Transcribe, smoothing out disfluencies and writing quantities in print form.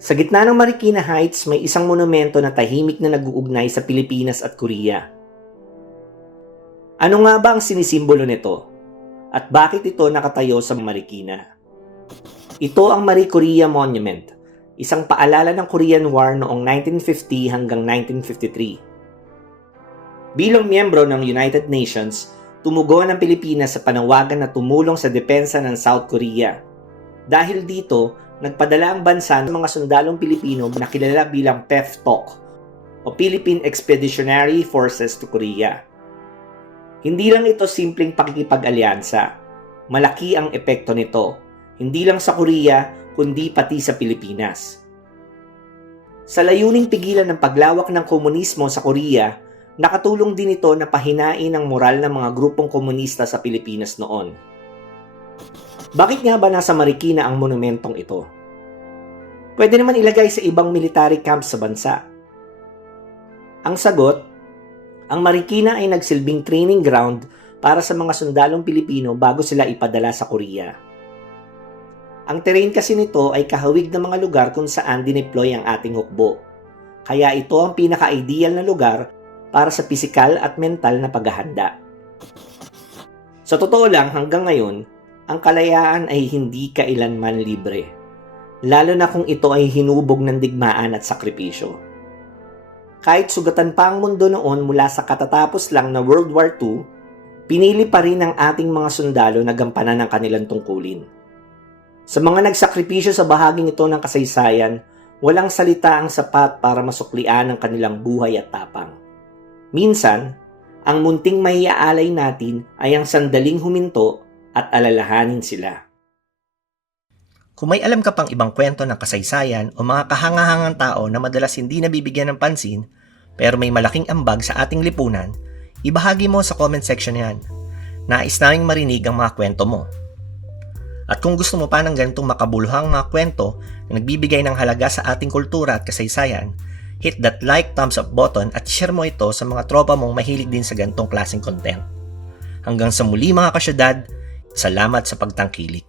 Sa gitna ng Marikina Heights, may isang monumento na tahimik na nag-uugnay sa Pilipinas at Korea. Ano nga ba ang sinisimbolo nito? At bakit ito nakatayo sa Marikina? Ito ang Marie Korea Monument, isang paalala ng Korean War noong 1950 hanggang 1953. Bilang miyembro ng United Nations, tumugon ang Pilipinas sa panawagan na tumulong sa depensa ng South Korea. Dahil dito, nagpadala ang bansa ng mga sundalong Pilipino na kilala bilang PEFTOK o Philippine Expeditionary Forces to Korea. Hindi lang ito simpleng pakikipag-alyansa. Malaki ang epekto nito, hindi lang sa Korea kundi pati sa Pilipinas. Sa layuning pigilan ng paglawak ng komunismo sa Korea, nakatulong din ito na pahinain ang moral ng mga grupong komunista sa Pilipinas noon. Bakit nga ba nasa Marikina ang monumentong ito? Pwede naman ilagay sa ibang military camp sa bansa. Ang sagot, ang Marikina ay nagsilbing training ground para sa mga sundalong Pilipino bago sila ipadala sa Korea. Ang terrain kasi nito ay kahawig ng mga lugar kung saan dineploy ang ating hukbo. Kaya ito ang pinaka-ideal na lugar para sa pisikal at mental na paghahanda. Sa totoo lang, hanggang ngayon, ang kalayaan ay hindi kailanman libre, lalo na kung ito ay hinubog ng digmaan at sakripisyo. Kahit sugatan pa ang mundo noon mula sa katatapos lang na World War II, pinili pa rin ng ating mga sundalo na gampanan ang kanilang tungkulin. Sa mga nagsakripisyo sa bahaging ito ng kasaysayan, walang salita ang sapat para masuklian ang kanilang buhay at tapang. Minsan, ang munting maiaalay natin ay ang sandaling huminto at alalahanin sila. Kung may alam ka pang ibang kwento ng kasaysayan o mga kahangahangang tao na madalas hindi nabibigyan ng pansin pero may malaking ambag sa ating lipunan, ibahagi mo sa comment section yan. Nais naming marinig ang mga kwento mo. At kung gusto mo pa ng ganitong makabuluhang mga kwento na nagbibigay ng halaga sa ating kultura at kasaysayan, hit that like, thumbs up button at share mo ito sa mga tropa mong mahilig din sa ganitong klaseng content. Hanggang sa muli mga kasyudad, salamat sa pagtangkilik.